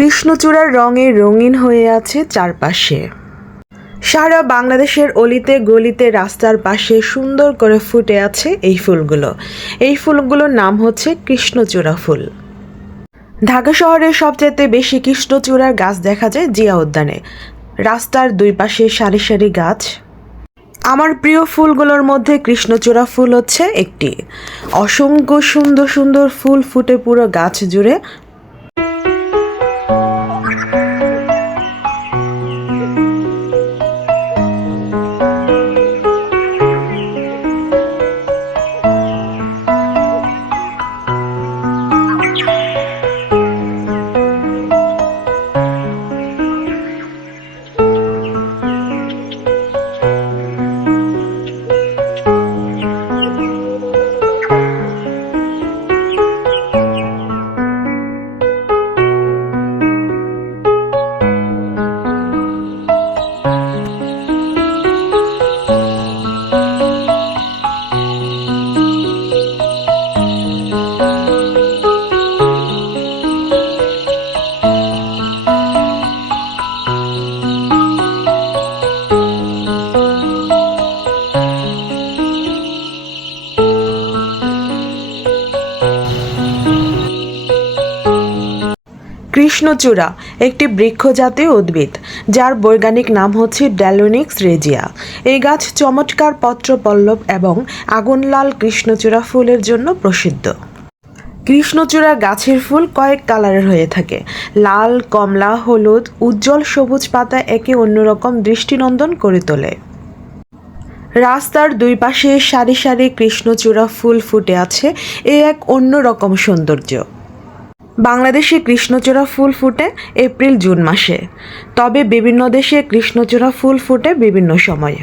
কৃষ্ণচূড়ার রঙে রঙিন হয়ে আছে চারপাশে। সারা বাংলাদেশের অলিতে গলিতে রাস্তার পাশে সুন্দর করে ফুটে আছে এই ফুলগুলো। এই ফুলগুলোর নাম হচ্ছে কৃষ্ণচূড়া ফুল। ঢাকা শহরে সবচেয়ে বেশি কৃষ্ণচূড়ার গাছ দেখা যায় জিয়া উদ্যানে। রাস্তার দুই পাশে সারি সারি গাছ। আমার প্রিয় ফুলগুলোর মধ্যে কৃষ্ণচূড়া ফুল হচ্ছে একটি। অসংখ্য সুন্দর সুন্দর ফুল ফুটে পুরো গাছ জুড়ে কৃষ্ণচূড়া, একটি বৃক্ষজাতীয় উদ্ভিদ, যার বৈজ্ঞানিক নাম হচ্ছে ড্যালোনিক্স রেজিয়া। এই গাছ চমৎকার পত্রপল্লব এবং আগুন লাল কৃষ্ণচূড়া ফুলের জন্য প্রসিদ্ধ। কৃষ্ণচূড়া গাছের ফুল কয়েক কালারের হয়ে থাকে। লাল, কমলা, হলুদ, উজ্জ্বল সবুজ পাতা একে অন্যরকম দৃষ্টিনন্দন করে তোলে। রাস্তার দুই পাশে সারি সারি কৃষ্ণচূড়া ফুল ফুটে আছে। এ এক অন্যরকম সৌন্দর্য। বাংলাদেশে কৃষ্ণচূড়া ফুল ফুটে এপ্রিল জুন মাসে। তবে বিভিন্ন দেশে কৃষ্ণচূড়া ফুল ফুটে বিভিন্ন সময়ে।